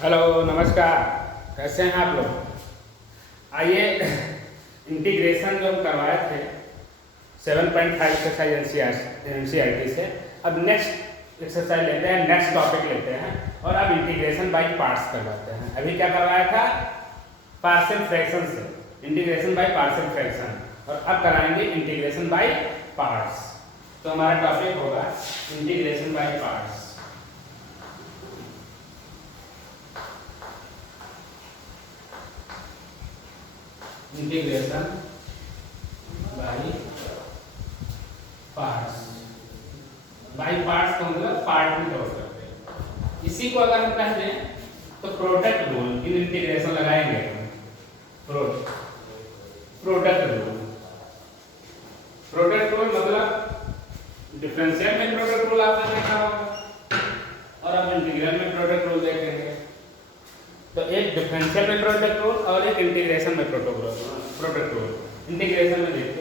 Hello, नमस्कार। कैसे हैं आप लोग? आइए, इंटीग्रेशन जो हम करवाए थे 7.5 एक्सरसाइज एनसीईआरटी से, अब नेक्स्ट एक्सरसाइज लेते हैं, नेक्स्ट टॉपिक लेते हैं और अब इंटीग्रेशन बाय पार्ट्स करवाते हैं। अभी क्या करवाया था? पार्शियल फ्रैक्शन से, इंटीग्रेशन बाय पार्शियल फ्रैक्शन, और अब कराएंगे इंटीग्रेशन बाय पार्ट्स। तो हमारा टॉपिक होगा integration by parts. Integration by parts. By parts का मतलब पार्ट में तोड़ करते हैं। इसी को अगर हम कह दें तो प्रोडक्ट रूल इन इंटीग्रेशन लगाएंगे। प्रोडक्ट रूल मतलब डिफरेंशियल में प्रोडक्ट रूल आपने देखा होगा और अब इंटीग्रल में प्रोडक्ट रूल देखेंगे। तो एक डिफरेंशियल में प्रोडक्ट रूल और एक इंटीग्रेशन में प्रोडक्ट रूल। इंटीग्रेशन में देखते,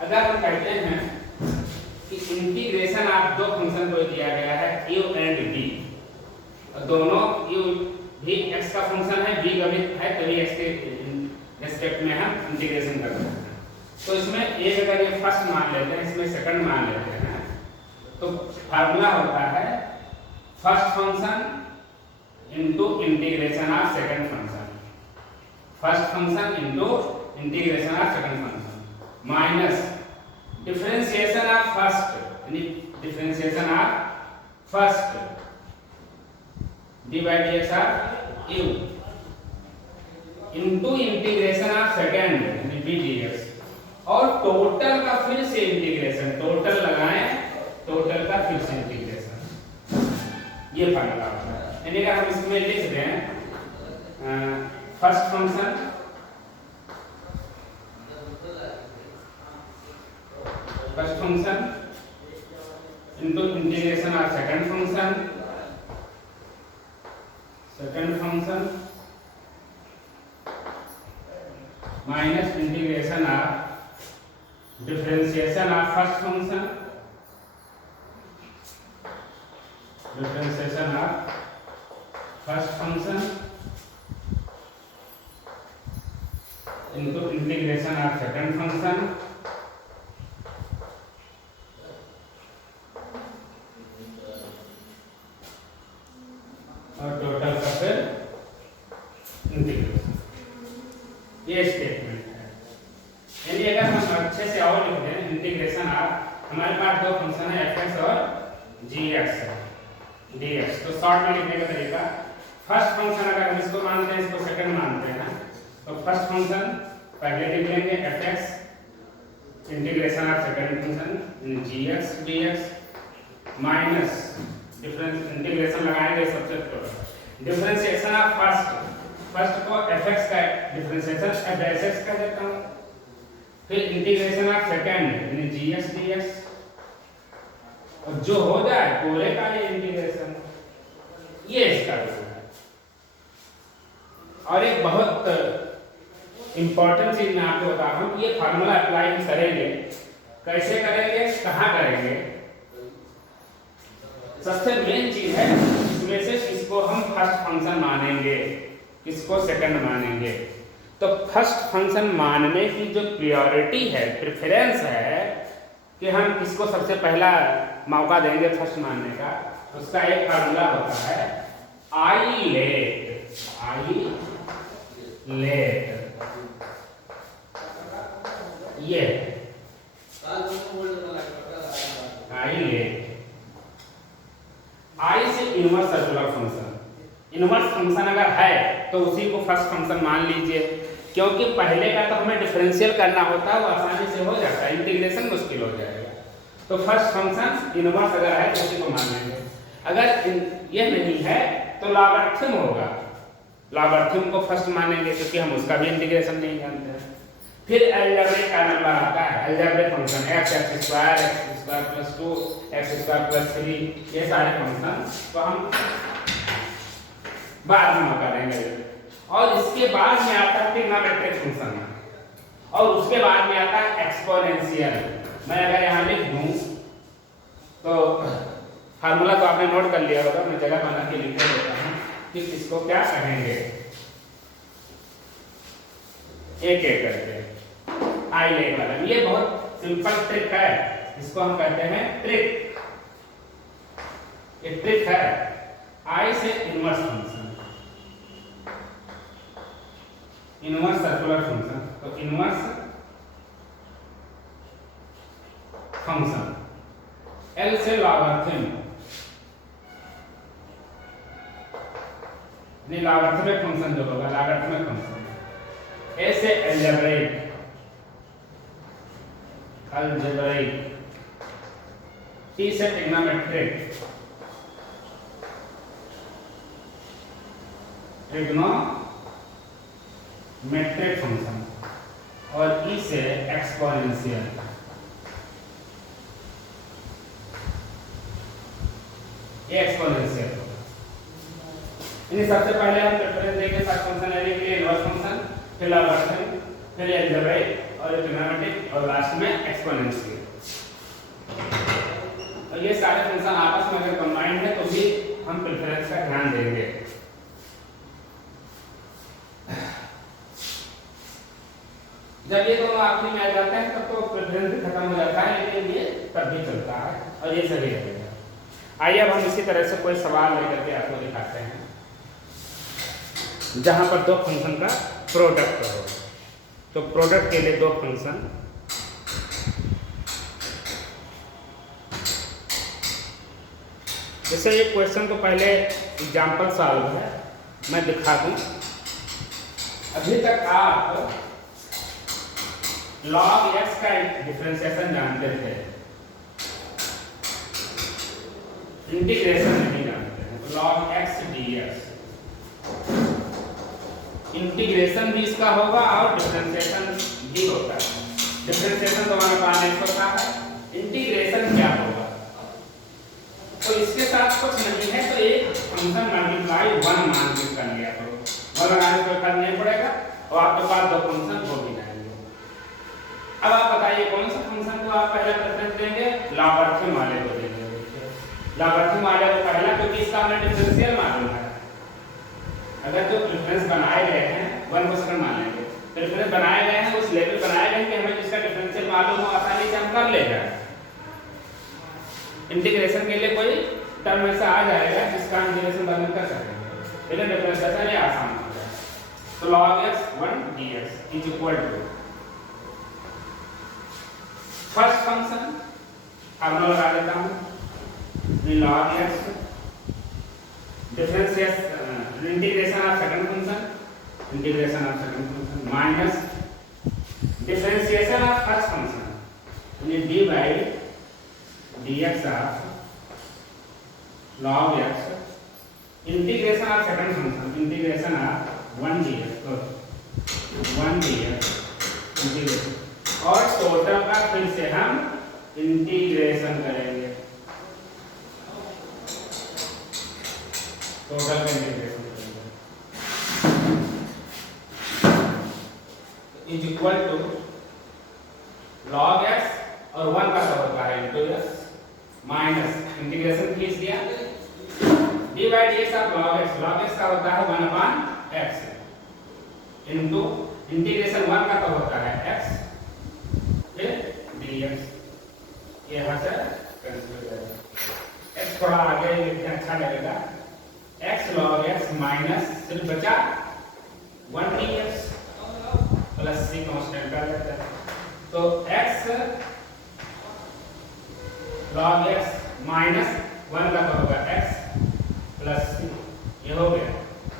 अगर हम कहते हैं कि इंटीग्रेशन आप दो फंक्शन को दिया गया है u एंड v, दोनों u भी x का फंक्शन है, v का भी है, तभी x के रेस्पेक्ट में हम इंटीग्रेशन कर रहे हैं। तो इसमें एक अगर ये फर्स्ट मान लेते हैं, इसमें सेकंड मान लेते हैं, तो फार्मूला होता है first function into integration of second function, first function into integration of second function, minus differentiation of first, यानी differentiation of first d by dx of u into integration of second यानी b dx, और total का फिर से integration, total लगाएं, total का फिर से इंटीग्रेशन, ये फार्मूला होता है। यानी अगर हम इसमें लिख दें first function into integration of second function minus integration of differentiation of first function, differentiation of first function into integration of second function और टोटल का फिर इंटीग्रेशन। ये स्टेटमेंट है। यानी अगर हम अच्छे से और लिख दें इंटीग्रेशन ऑफ, हमारे पास दो फंक्शन है fx और gx है dx, तो शॉर्ट में लिखने का तरीका, फर्स्ट फंक्शन अगर हम इसको मानते हैं, इसको सेकंड मानते हैं, तो फर्स्ट फंक्शन पहले लिख लेंगे fx integration of second function gx dx minus difference integration लगाएंगे सबसे पहले डिफरेंशिएशन ऑफ फर्स्ट को fx का डिफरेंशिएशन f(x) का देता हूं, फिर इंटीग्रेशन ऑफ सेकंड यानी gx dx, और जो हो जाए पूरे का ये इंटीग्रेशन, ये इसका रूल है। और एक बहुत इंपॉर्टेंट चीज मैं आपको बता रहा हूं, ये फार्मूला अप्लाई करेंगे, कैसे करेंगे, कहां करेंगे। सबसे मेन चीज है इसमें से किसको हम फर्स्ट फंक्शन मानेंगे, किसको सेकंड मानेंगे। तो फर्स्ट फंक्शन मानने की जो प्रायोरिटी है, प्रेफरेंस है कि हम किसको सबसे पहला मौका देंगे फर्स्ट मानने का, उसका एक फार्मूला होता है आई लेट, ये आई से inverse circular function, inverse function अगर है तो उसी को फर्स्ट फंक्शन मान लीजिए, क्योंकि पहले का तो हमें डिफरेंशियल करना होता है, वो आसानी से हो जाता है, इंटीग्रेशन मुश्किल हो जाएगा। तो फर्स्ट फंक्शन इनवर्स अगर है तो उसी को मान लेंगे। अगर ये नहीं है तो लॉगरिथम होगा, लॉगरिथम को फर्स्ट मानेंगे क्योंकि हम उसका भी इंटीग्रेशन नहीं जानते हैं। फिर अलजेब्रिक का नंबर आता है, algebraic function x² x² + 2 x² + 3, ये सारे फंक्शन तो हम बाद में करेंगे। और इसके बाद में आता है ट्रिग्नोमेट्रिक फंक्शन, और उसके बाद में आता है एक्सपोनेंशियल। मैं अगर यहाँ लिख दूं तो फार्मूला तो आपने नोट कर लिया होगा, मैं जगह बना के लिख देता हूँ। कि किसको क्या कहेंगे, एक एक करके। आई लेट वाला ये बहुत सिंपल ट्रिक है, इसको हम कहते हैं ट्रिक। ये ट्रिक है आई से inverse function, inverse circular function. तो इनवर्स फंक्शन, एल से लॉगरिथम, लॉगरिथमिक फंक्शन जो होगा लॉगरिथमिक फंक्शन। ए से अलजेब्रिक, अलजेब्रिक। टी से ट्रिग्नोमेट्रिक, ट्रिग्नोमेट्रिक फंक्शन। और ई से एक्सपोनेंशियल, ये एक्सपोनेंशियल। इन सबसे पहले हम प्रेफरेंस देंगे साथ फंक्शन लेने के लिए इनवर्स फंक्शन, फिर लॉगरिथम, फिर अलजेब्रिक और ट्रिग्नोमेट्रिक और लास्ट में एक्सपोनेंशियल। और ये सारे फंक्शन आपस में अगर कंबाइंड है तो भी हम प्रेफरेंस का ध्यान देंगे। जब ये दोनों आखिरी में आ जाते हैं तब तो प्रेफरेंस भी खत्म हो जाता है, लेकिन ये तब भी चलता है और ये सही रहेगा। आइए अब हम इसी तरह से कोई सवाल लेकर के आपको दिखाते हैं जहां पर दो फंक्शन का प्रोडक्ट हो। तो प्रोडक्ट के लिए दो फंक्शन, जैसे ये क्वेश्चन तो पहले एग्जाम्पल सॉल्व है, मैं दिखा दूं। अभी तक आप log x का डिफरेंशिएशन जानते थे, इंटीग्रेशन नहीं जानते हैं। तो log x dx, इंटीग्रेशन भी इसका होगा और डिफरेंशिएशन भी होता है। डिफरेंशिएशन तो हमारा पास होता है, इंटीग्रेशन क्या होगा? तो इसके साथ कुछ नहीं है तो एक फंक्शन मल्टीप्लाई 1 मान के कर लिया करो, 1 लगाने से कोई फर्क नहीं पड़ेगा और आपके पास दो फंक्शन हो भी जाएंगे। अब आप बताइए कौन सा फंक्शन को आप पहले प्रेफरेंस देंगे? लॉगरिथम वाले को देंगे। लॉगरिथम वाले को पहला, क्योंकि इसका हमें डिफरेंशियल मालूम है। अगर जो प्रेफरेंस बनाए गए हैं 1 को सेकंड मान लेंगे, प्रेफरेंस बनाए गए हैं उस लेवल बनाए गए कि हमें जिसका डिफरेंशियल मालूम हो आसानी से हम कर लेगा। इंटीग्रेशन के लिए कोई टर्म ऐसा आ जाएगा जिसका हम इंटीग्रेशन बाद में कर सकेंगे, लेकिन डिफरेंशिएशन ये आसान हो जाएगा। तो log x 1 dx is equal to first function, formula लगा देता हूं, log x differentiation integration of second function, integration of second function minus differentiation of first function यानी d by dx of log x integration of second function, integration of 1 dx, तो 1 dx integration और total का फिर से हम integration करेंगे, total का integration करेंगे is equal to log x और 1 का होता है इनटू x माइनस इंटीग्रेशन खींच दिया d by dx of log x का होता है 1/x इनटू इंटीग्रेशन 1 का तो होता है x dx, ये यहां से कैंसिल हो जाएगा। x थोड़ा आगे लिखना अच्छा लगेगा, x log x माइनस सिर्फ बचा 1 dx प्लस c कांस्टेंट का रहता है। तो x log x माइनस 1 का तो होगा x प्लस c, ये हो गया।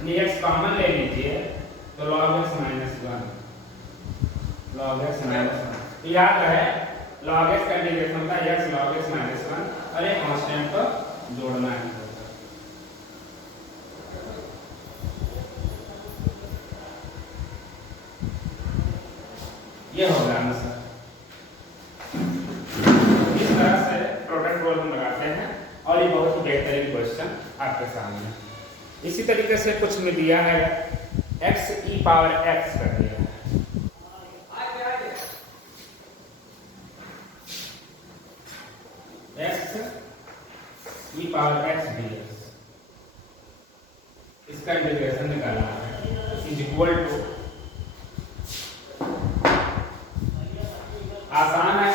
ये x कॉमन ले लीजिए तो log x minus 1, log x minus 1, याद रहे log x का इंटीग्रेशन होता है x log x माइनस 1 और एक कांस्टेंट को जोड़ना है। ये हो गया आंसर। इस तरह से प्रोडक्ट रूल हम लगाते हैं और ये बहुत ही बेहतरीन क्वेश्चन आपके सामने। इसी तरीके से कुछ में दिया है x e पावर x कर दिया है, x e power x dx, इस इसका इंटीग्रेशन निकालना है इज इक्वल टू, आसान है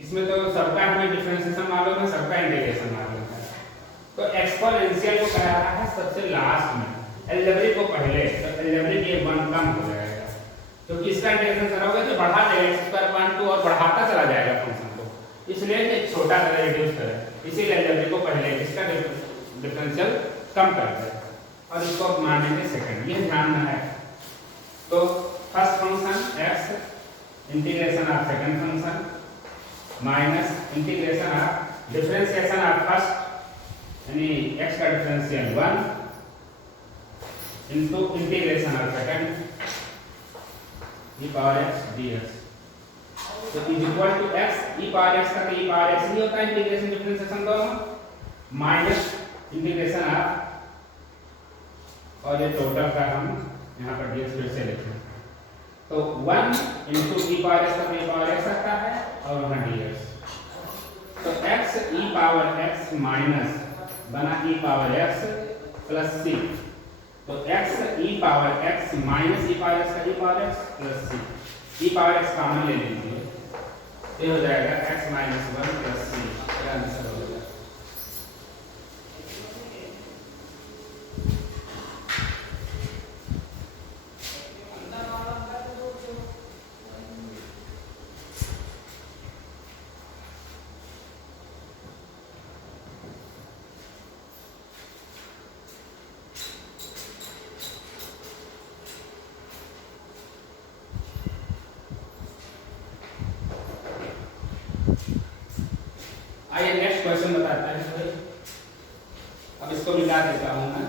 इसमें तो सबका हमें डिफरेंशिएशन मालूम है, सबका इंटीग्रेशन मालूम है। तो एक्सपोनेंशियल को करा रहा है सबसे लास्ट में, अलजेब्रिक को पहले, तो अलजेब्रिक ये 1 कम हो जाएगा क्योंकि इसका इंटीग्रेशन करोगे तो बढ़ा जाएगा x²/2 और बढ़ाता चला जाएगा फंक्शन को, इसलिए एक छोटा सा रिड्यूस करें, इसीलिए अलजेब्रिक को पहले इसका डिफरेंशियल कम करते हैं और इसको मानेंगे सेकंड, ये ध्यान में है। तो first function x integration of second function minus integration of differentiation of first यानी x का differential 1 into integration of second e power x dx, तो is equal to x e power x का तो e पावर x ही होता है integration differentiation दोनों minus integration of, और ये टोटल का हम यहाँ पर dx फिर से लिखें तो 1 इनटू e पावर x का e पावर x आता है और वहाँ dx, तो x e power x minus बना e power x plus c, तो x e power x minus e power x का e power x plus c, e power x common ले लीजिए, ये हो जाएगा x माइनस 1 प्लस c, ये answer हो जाएगा। आइए नेक्स्ट क्वेश्चन बताते हैं भाई, अब इसको मिटा देता हूं मैं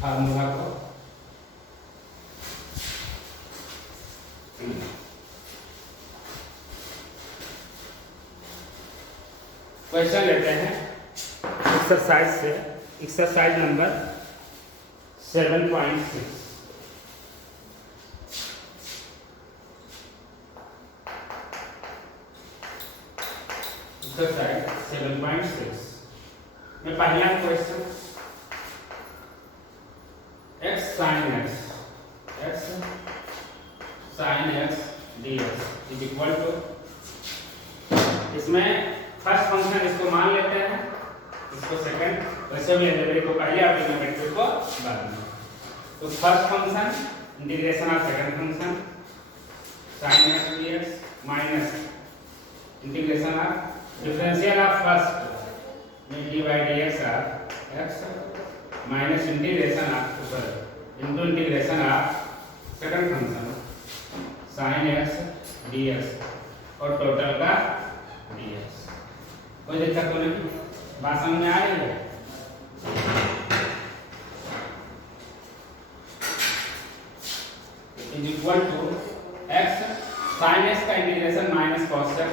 फार्मूला को, क्वेश्चन लेते हैं एक्सरसाइज से, एक्सरसाइज नंबर 7.6। एक्सरसाइज 7.6 में पहला question x sin x dx is equal to, इसमें फर्स्ट फंक्शन इसको मान लेते हैं, इसको सेकंड, वैसे भी अलजेब्रिक को पहले और ट्रिग्नोमेट्रिक को बाद में। तो first function integration of second function sin x dx minus integration of differential of first में dy dx of x minus integration of into integration of second function sin x dx और total का dx। कोई दिक्कत तो नहीं, बात समझ में आ रही है? Is equal to x sin x का integration minus cos x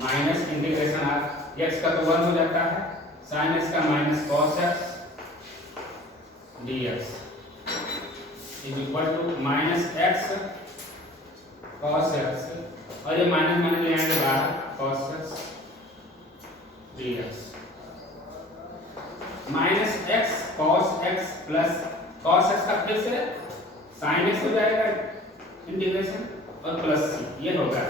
minus integration of x का तो 1 हो जाता है, sin x का minus cos x dx is equal to minus x cos x और ये माइनस माइनस ले आएंगे बाहर cos x dx minus x cos x plus cos x का फिर से sin x हो जाएगा इंटीग्रेशन और प्लस c, ये होगा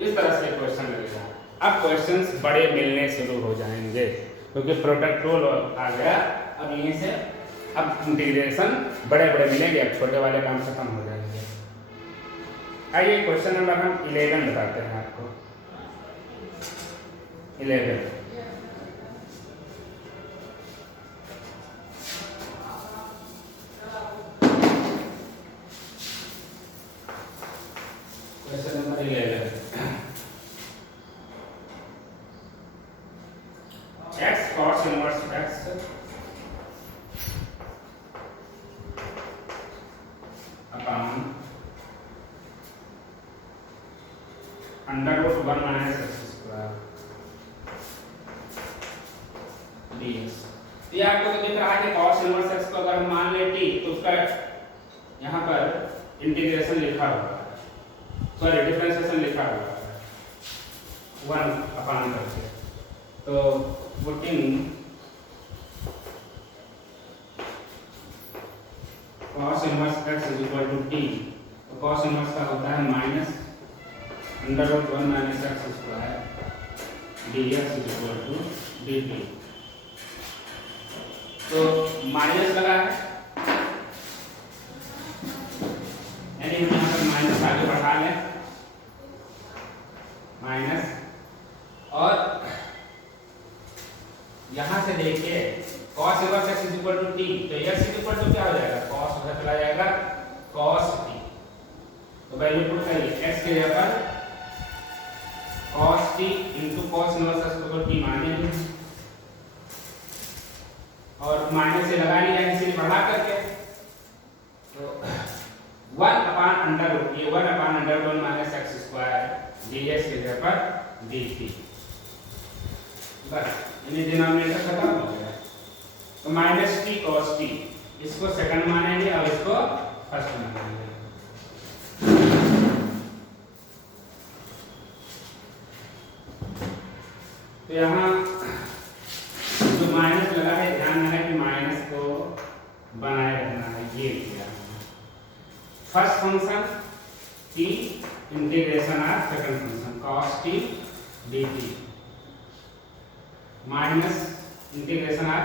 इस तरह से क्वेश्चन लगेगा। अब क्वेश्चंस बड़े मिलने शुरू हो जाएंगे क्योंकि प्रोडक्ट रूल आ गया, अब यहीं से अब इंटीग्रेशन बड़े बड़े मिलेंगे, अब छोटे वाले काम खत्म हो जाएंगे। आइए क्वेश्चन नंबर हम 11 बताते हैं आपको। 11 question number 11 x cos inverse x upon under root 1 minus x square dx। ये आपको तो दिख रहा है कि cos inverse x को अगर हम मान ले t तो उसका यहाँ पर इंटीग्रेशन लिखा हुआ है, सॉरी डिफरेंशिएशन लिखा हुआ है 1 अपॉन करके, तो putting cos inverse x is equal to t, तो cos इनवर्स का होता है minus under root 1 minus x square dx is equal to dt। तो माइनस लगा है, यानी हम यहाँ पर माइनस आगे बढ़ा लें, माइनस, और यहाँ से देखिए cos inverse x is equal to t, तो x इज इक्वल टू क्या हो जाएगा, cos उधर चला जाएगा cos t, तो वैल्यू पुट करिए x की जगह पर cos t into cos inverse x equal to t मान लीजिए, और माइनस से लगा लिया इसे बढ़ा करके, तो 1 अपान अंडर रूट, ये 1 upon under root minus x square dx की जगह पर dt, बस इन्हें डिनोमिनेटर खत्म हो गया। तो माइनस टी cos t, इसको सेकंड मानेंगे और इसको फर्स्ट मानेंगे। तो यहाँ जो माइनस लगा है, ध्यान रखना कि माइनस को बनाए रखना है, ये किया first function t integration of second function cos t dt minus integration of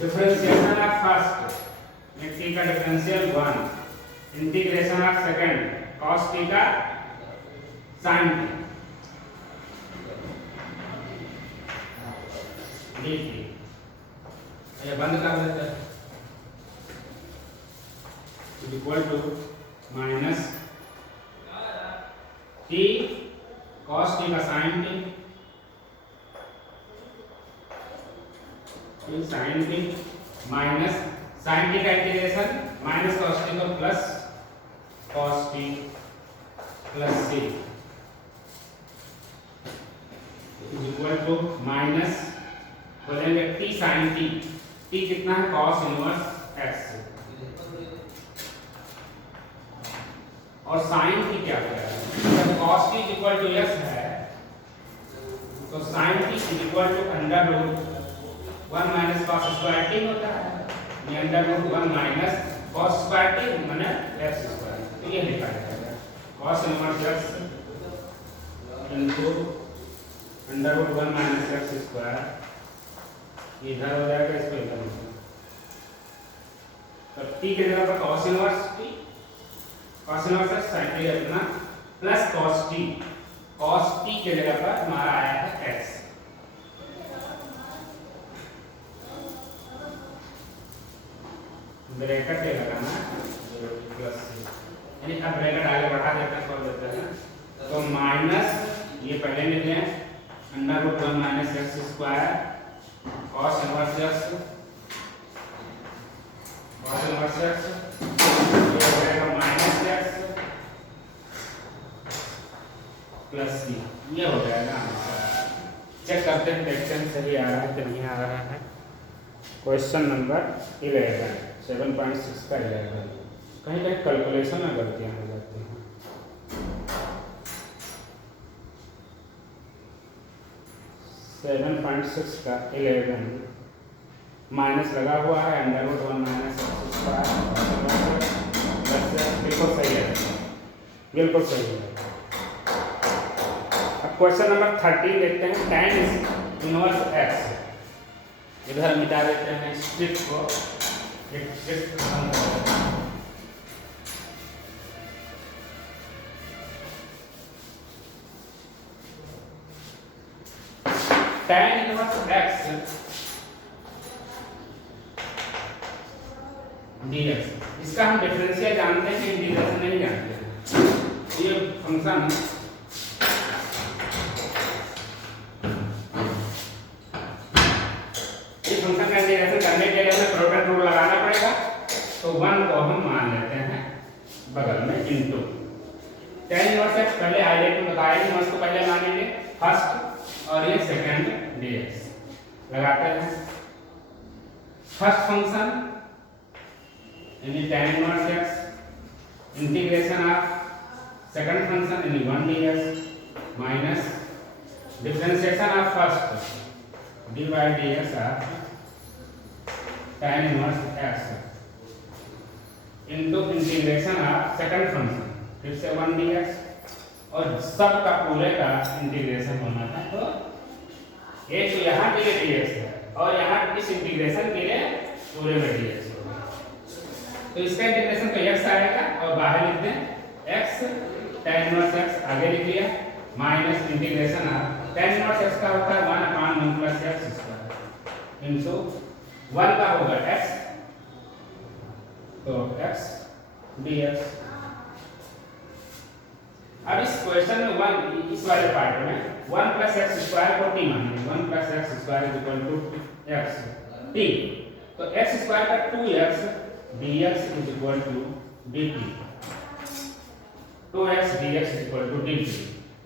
differentiation of first t का differential 1 integration of second cos t का sin t dt, ये बंद कर देते हैं, equal to minus t cos t का sin t, sin t माइनस sin t का इंटीग्रेशन माइनस cos t को plus cos t plus c equal to minus बोलेंगे t sin t, t कितना है cos इनवर्स x, और sin t क्या हो जाएगा, जब cos t equal to x है तो sin t equal to under root 1 minus cos square t होता है, ये under root 1 minus cos square t माने x स्क्वायर, तो ये लिखा जाएगा cos inverse x into under root 1 minus x square, इधर हो जाएगा, इसको इधर हो जाएगा, तो t के जगह पर cos inverse t, cos inverse sin t अपना प्लस cos t के जगह पर हमारा आया है x, ब्रैकेट ये लगाना प्लस, यानी अब ब्रैकेट आगे बढ़ा देते हैं, खोल देते हैं, तो माइनस ये पहले लिखते हैं under root 1 minus x square cos inverse x, cos inverse x, ये हो जाएगा माइनस x प्लस c, ये हो जाएगा आंसर। चेक करते हैं क्वेश्चन सही आ रहा है कि नहीं आ रहा है। क्वेश्चन नंबर 11 7.6 का 11, कहीं कहीं कैलकुलेशन में गलतियां हो जाती हैं। सेवन 7.6 का 11 माइनस लगा हुआ है, under root 1 minus x square, बिल्कुल सही है, बिल्कुल सही है। अब क्वेश्चन नंबर 13 देखते हैं, tan इनवर्स x, इधर मिटा देते हैं स्ट्रिप को, एक strip tan inverse x dx, इसका हम डिफरेंशियल जानते हैं, इंटीग्रेशन नहीं जानते हैं। ये फंक्शन का इंटीग्रेशन करने के लिए हमें प्रोडक्ट रूल लगाना पड़ेगा, तो 1 को हम मान लेते हैं बगल में इनटू tan इनवर्स x, पहले आइडेंटिटी में बताया कि हम इसको पहले मानेंगे फर्स्ट और ये सेकंड dx लगाते हैं। फर्स्ट फंक्शन यानी tan inverse x integration of second function यानी 1 dx minus differentiation of first dy dx of tan inverse x, into integration of second function, फिर से 1 dx, और सब का पूरे का इंटीग्रेशन होना था। तो ये तो यहाँ के लिए dx है और यहाँ इस इंटीग्रेशन के लिए पूरे में dx होगा। तो इसका इंटीग्रेशन तो x आएगा और बाहर लिख दें x tan इनवर्स x, आगे लिख लिया, minus integration of tan inverse x का होता है 1/1 प्लस x स्क्वायर इंटू 1 का होगा x, तो x dx। अब इस क्वेश्चन में 1, इस वाले पार्ट में 1 प्लस एक्स स्क्वायर को t मानेंगे, 1 plus x square is equal to x t, तो एक्स स्क्वायर का 2x dx is equal to dt, 2x dx is equal to dt,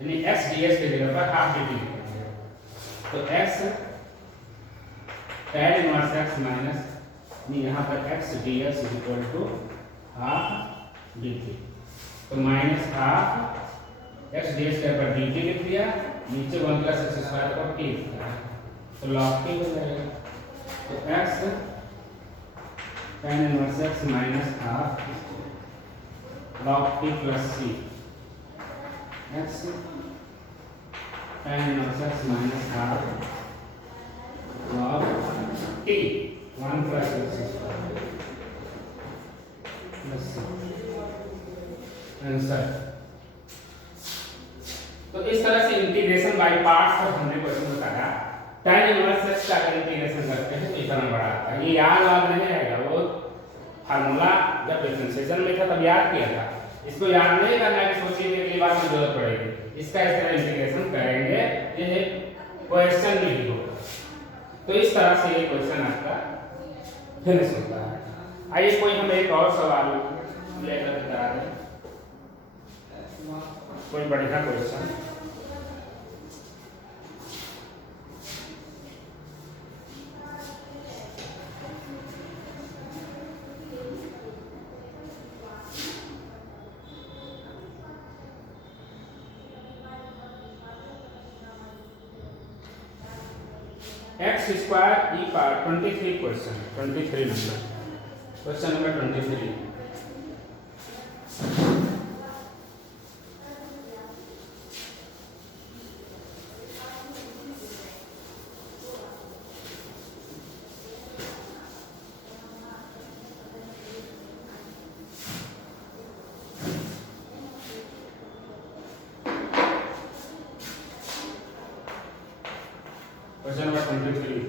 यानी x dx के जगह पर हाफ dt लिखेंगे। तो x tan inverse x minus यहाँ पर x dx is equal to half dt, तो माइनस हाफ x dx के ऊपर dt लिख दिया, नीचे 1 प्लस एक्स स्क्वायर को t लिख दिया, तो log t हो जाएगा। तो x tan inverse x minus half log t plus c, x tan inverse x minus half log t 1 plus x square plus c, answer. तो इस तरह से इंटीग्रेशन बाय पार्ट्स पर हमने क्वेश्चन बताया। tan इनवर्स x का अगर integration करते हैं तो इतना बड़ा आता है, ये याद नहीं रहेगा, वो फार्मूला जब डिफरेंशिएशन में था तब याद किया था, इसको याद नहीं करना है, सोचिए अगली बार में जरूरत पड़ेगी, इसका इस तरह इंटीग्रेशन करेंगे, ये क्वेश्चन में ही होगा। तो इस तरह से ये क्वेश्चन आपका फिनिश होता है। आइए कोई हम एक और सवाल लेकर बता दें, कोई बढ़िया question. X square e power 23 question, 23 number, question number 23। Question number 23,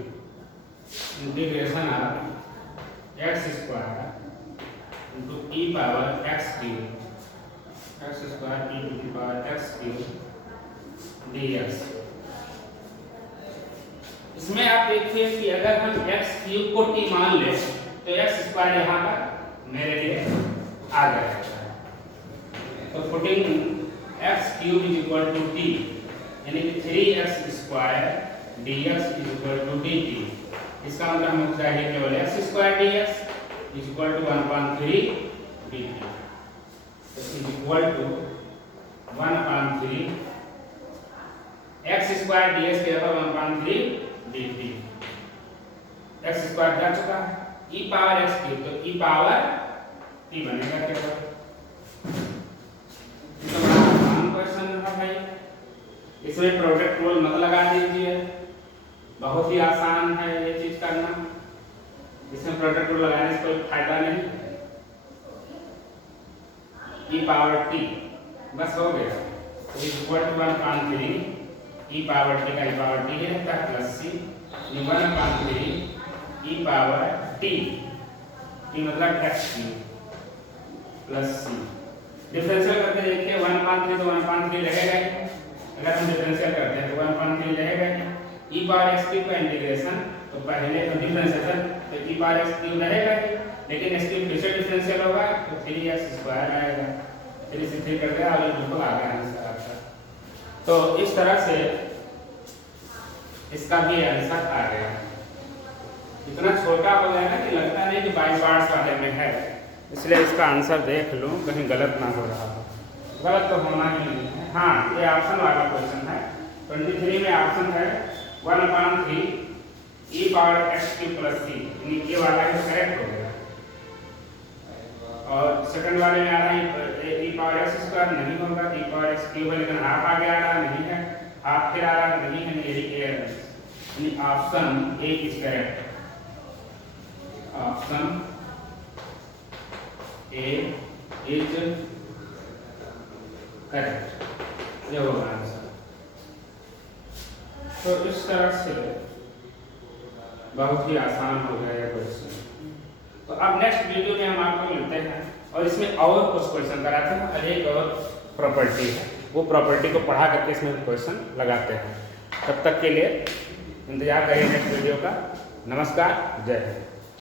integration of x square into e power x cube, x square e to the power x cube dx। इसमें आप देखिए कि अगर हम एक्स क्यूब को t मान ले तो एक्स स्क्वायर यहाँ पर मेरे लिए आ जाएगा, तो putting x cube is equal to t, यानी कि 3x square dx is equal to dt। इसका मतलब हमें चाहिए केवल x square dx is equal to 1/3 dt, is equal to 1/3 x square dx के ऊपर 1/3 dt। x स्क्वायर जा चुका है, e पावर x क्यूब, तो e पावर t बनेगा केवल। तो बड़ा आसान क्वेश्चन है भाई, इसमें प्रोडक्ट रूल मत लगा दीजिए, बहुत ही आसान है ये चीज करना, इसमें प्रोडक्ट रूल लगाने से कोई फायदा नहीं। e पावर t बस हो गया, तो equal to 1/3 e power t का e पावर t रहता है plus c, 1/3 e power t, t मतलब x cube plus c। Differential करके देखिए 1/3 तो 1/3 रहेगा ही, अगर हम डिफरेंशियल करते हैं तो 1/3 रहेगा ही। e पावर x क्यूब का इंटीग्रेशन तो पहले तो डिफरेंशिएशन तो e पावर x क्यूब रहेगा ही, लेकिन x क्यूब फिर से डिफरेंशियल होगा तो 3x स्क्वायर आएगा, 3 से 3 कर दिया और बिल्कुल आ गया आंसर आपका। तो इस तरह से इसका भी आंसर आ गया। इतना छोटा हो गया ना कि लगता नहीं कि बाई पार्ट्स वाले में है, इसलिए इसका आंसर देख लूँ कहीं गलत ना हो रहा हो, गलत तो होना ही नहीं है। हाँ, ये ऑप्शन वाला क्वेश्चन है, 23 में ऑप्शन है 1/3 e power x cube plus c, यानी ये वाला ही करेक्ट हो गया। और क्यू है लेकिन हाफ आगे आ रहा नहीं है, हाफ फिर आ रहा नहीं है, यही यानी option A is correct. Option A is correct, ये होगा आंसर। तो इस तरह से बहुत ही आसान हो गया है क्वेश्चन। तो अब नेक्स्ट वीडियो में हम आपको मिलते हैं और इसमें और कुछ क्वेश्चन कराते हैं और एक और प्रॉपर्टी है, वो प्रॉपर्टी को पढ़ा करके इसमें क्वेश्चन लगाते हैं। तब तक के लिए इंतजार करिए नेक्स्ट वीडियो का। नमस्कार, जय हिंद।